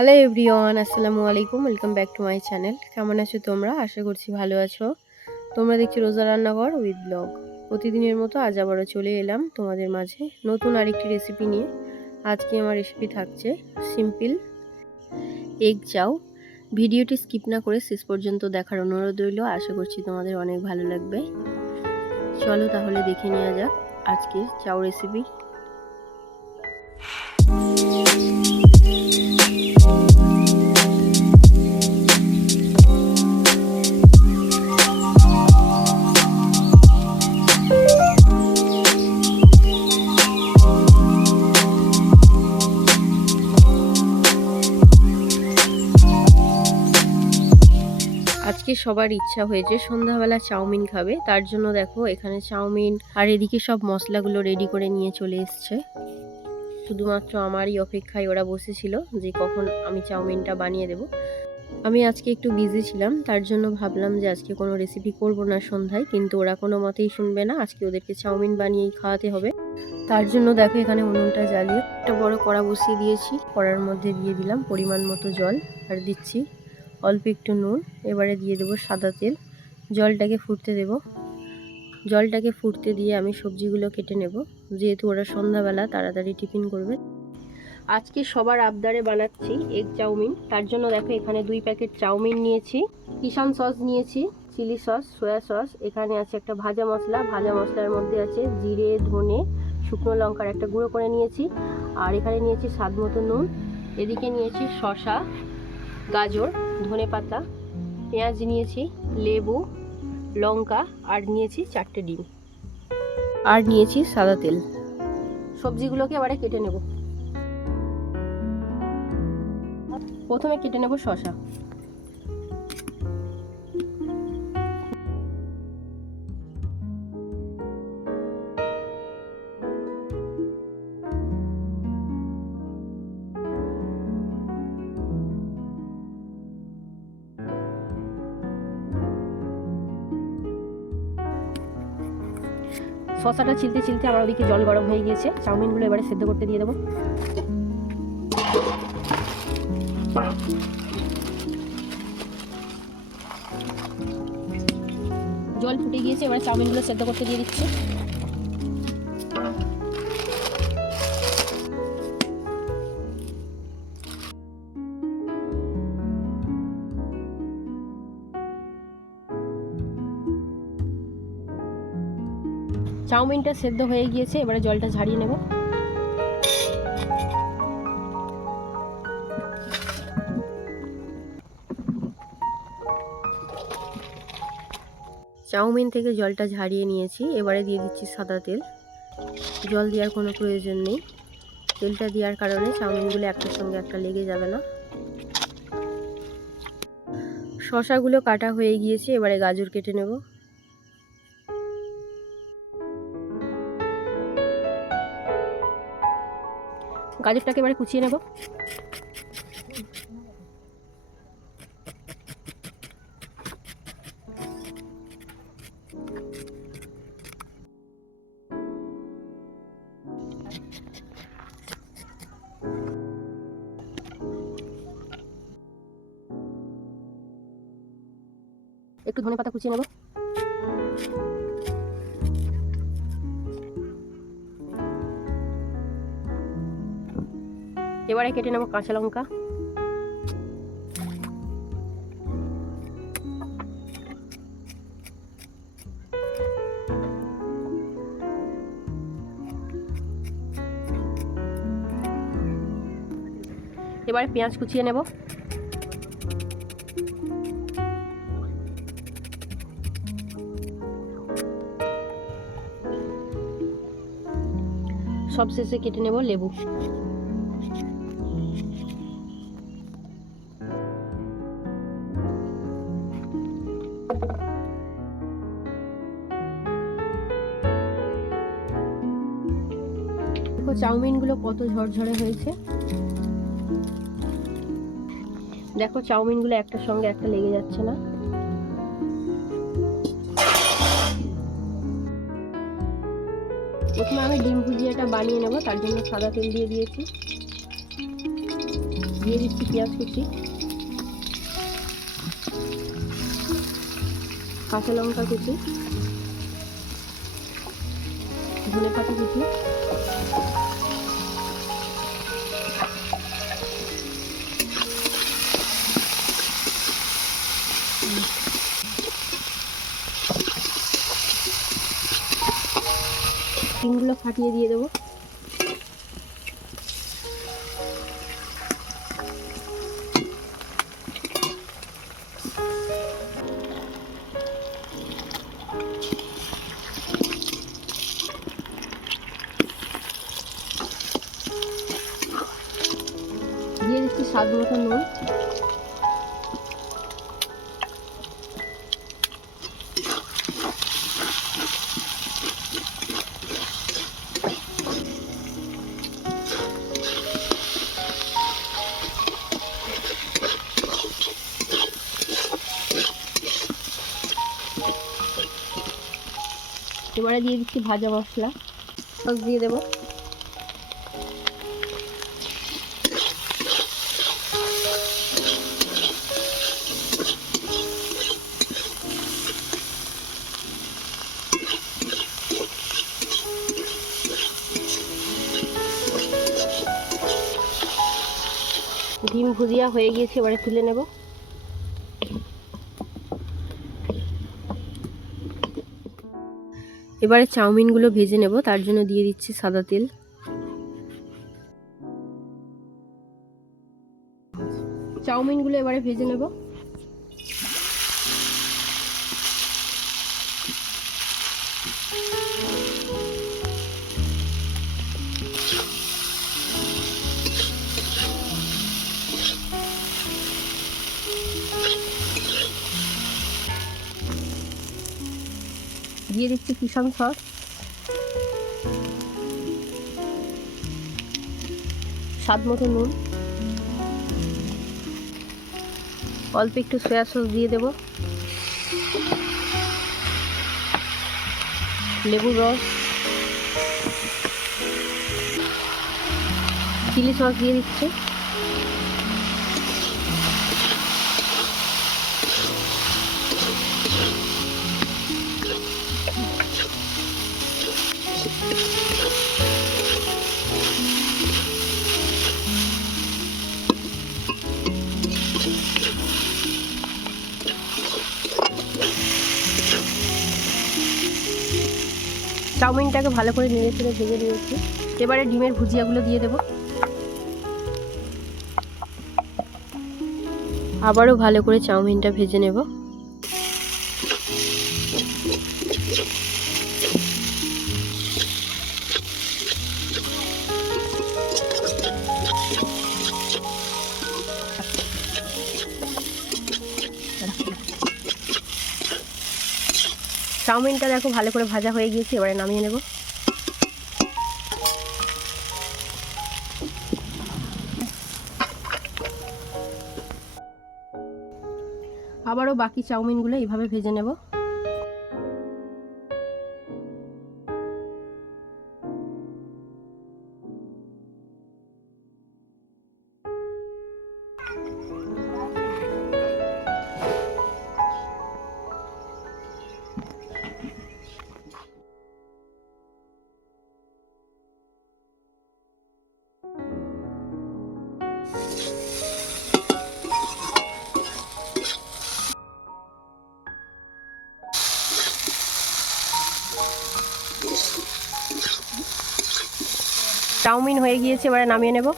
Hello everyone, আসসালামু আলাইকুম। Welcome back to my channel. কেমন আছো তোমরা? আশা করছি ভালো আছো। তোমরা দেখছো রোজা রান্নাঘর উইথ ব্লগ। প্রতিদিনের মতো আজ আবারও চলে এলাম তোমাদের মাঝে নতুন আরেকটি রেসিপি নিয়ে। আজকে আমার রেসিপি থাকছে সিম্পল এগ চাউ। ভিডিওটি স্কিপ না করে শেষ পর্যন্ত দেখার অনুরোধ রইল। আশা করছি তোমাদের অনেক ভালো লাগবে। চলো তাহলে দেখে নেওয়া যাক আজকের চাউ রেসিপি। আজকে সবার ইচ্ছা হয়েছে সন্ধ্যাবেলা চাউমিন খাবে, তার জন্য দেখো এখানে চাউমিন আর এদিকে সব মশলাগুলো রেডি করে নিয়ে চলে এসছে। শুধুমাত্র আমারই অপেক্ষায় ওরা বসেছিল যে কখন আমি চাউমিনটা বানিয়ে দেব। আমি আজকে একটু বিজি ছিলাম, তার জন্য ভাবলাম যে আজকে কোনো রেসিপি করব না সন্ধ্যায়, কিন্তু ওরা কোনো মতেই শুনবে না। আজকে ওদেরকে চাউমিন বানিয়েই খাওয়াতে হবে। তার জন্য দেখো এখানে উনুনটা জ্বালিয়ে একটা বড় কড়া বসিয়ে দিয়েছি। কড়ার মধ্যে দিয়ে দিলাম পরিমাণ মতো জল আর দিচ্ছি অল্প একটু নুন। এবারে দিয়ে দেবো সাদা তেল। জলটাকে ফুটতে দেব। জলটাকে ফুটতে দিয়ে আমি সবজিগুলো কেটে নেব, যেহেতু ওরা সন্ধ্যাবেলা তাড়াতাড়ি টিফিন করবে। আজকে সবার আবদারে বানাচ্ছি এগ চাউমিন। তার জন্য দেখো এখানে 2 প্যাকেট চাউমিন নিয়েছি, কিষান সস নিয়েছি, চিলি সস, সয়া সস, এখানে আছে একটা ভাজা মশলা। ভাজা মশলার মধ্যে আছে জিরে, ধনে, শুকনো লঙ্কার একটা গুঁড়ো করে নিয়েছি, আর এখানে নিয়েছি স্বাদ মতো নুন। এদিকে নিয়েছি শসা, গাজর, ধনে পাতা, পেঁয়াজ নিয়েছি, লেবু, লঙ্কা, আর নিয়েছি 4টে ডিম, আর নিয়েছি সাদা তেল। সবজিগুলোকে এবারে কেটে নেব। প্রথমে কেটে নেব শসা। শসাটা ছিলতে ছিলতে আমার ওদিকে জল গরম হয়ে গিয়েছে। চাউমিনগুলো এবারে সেদ্ধ করতে দিয়ে দেবো। জল ফুটে গিয়েছে, এবারে চাউমিনগুলো সেদ্ধ করতে দিয়ে দিচ্ছি। চাউমিনটা সেদ্ধ হয়ে গিয়েছে, এবারে জলটা ঝারিয়ে নেব। চাউমিন থেকে জলটা ঝারিয়ে নিয়েছি, এবারে দিয়ে দিচ্ছি সাদা তেল। জল দেওয়ার কোনো প্রয়োজন নেই, তেলটা দেওয়ার কারণে চাউমিনগুলো একটার সঙ্গে একটা লেগে যাবে না। শসাগুলো কাটা হয়ে গিয়েছে, এবারে গাজর কেটে নেব। গাজরটাকে এবারে কুচিয়ে নেব। একটু ধনে পাতা কুচিয়ে নেব। এবারে কেটে নেব কাঁচা লঙ্কা। এবারে পেঁয়াজ কুচিয়ে নেব। সবশেষে কেটে নেব লেবু। দেখো চাউমিনগুলো কত ঝরঝরে হয়েছে। দেখো চাউমিনগুলো একটার সঙ্গে একটা লেগে যাচ্ছে না। প্রথমে আমি ডিম ভুজিয়াটা বানিয়ে নেব, তার জন্য সাদা তেল দিয়ে দিয়েছি। দিয়ে দিচ্ছি পেঁয়াজ কুচি, কাঁচা লঙ্কা কুচি, ধনেপাতা কুচি, ডিমগুলো ফাটিয়ে দিয়ে দেবো। দিয়ে দিচ্ছি স্বাদ মতো নুন, এবারে দিয়ে দিচ্ছি ভাজা মশলা, সস দিয়ে দেবো। ডিম ভুজিয়া হয়ে গিয়েছে, এবারে তুলে নেব। এবারে চাউমিনগুলো ভেজে নেব, তার জন্য দিয়ে দিচ্ছি সাদা তেল। চাউমিনগুলো এবারে ভেজে নেব। দিয়ে দিচ্ছি কিষান সস, স্বাদ মতো নুন, অল্প একটু সয়া সস দিয়ে দেব, লেবুর রস, চিলি সস দিয়ে দিচ্ছি। চাউমিনটাকে ভালো করে নেড়ে চেড়ে ভেজে নিয়েছি। এবারে ডিমের ভুজিয়াগুলো দিয়ে দেব। আবারও ভালো করে চাউমিনটা ভেজে নেব। চাউমিনটা দেখো ভালো করে ভাজা হয়ে গিয়েছে, এবারে নামিয়ে নেব। আবারও বাকি চাউমিনগুলো এইভাবে ভেজে নেব। চাউমিন হয়ে গিয়েছে, এবারে নামিয়ে নেব।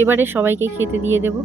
এবারে সবাইকে খেতে দিয়ে দেব।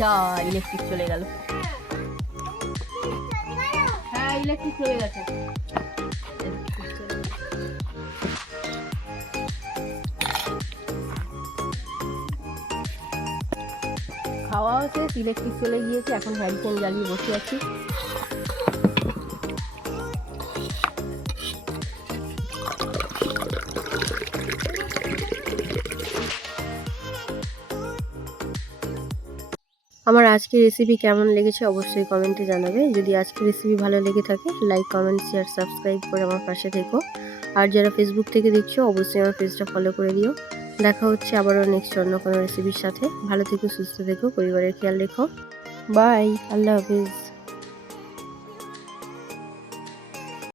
যা, ইলেকট্রিক চলে গেল। হ্যাঁ, ইলেকট্রিক চলে গেছে। খাওয়া হচ্ছে, ইলেকট্রিক চলে গিয়েছে, এখন হ্যারিকেন জ্বালিয়ে বসে আছি। আমার আজকের রেসিপি কেমন লেগেছে অবশ্যই কমেন্টে জানাবে। যদি আজকের রেসিপি ভালো লেগে থাকে লাইক, কমেন্ট, শেয়ার, সাবস্ক্রাইব করে আমার পাশে থেকো। আর যারা ফেসবুক থেকে দেখছো অবশ্যই আমার পেজটা ফলো করে দিও। দেখা হচ্ছে আবারও নেক্সট অন্য কোনো রেসিপির সাথে। ভালো থেকো, সুস্থ থেকো, পরিবারের খেয়াল রেখো। বাই, আল্লাহ হাফিজ।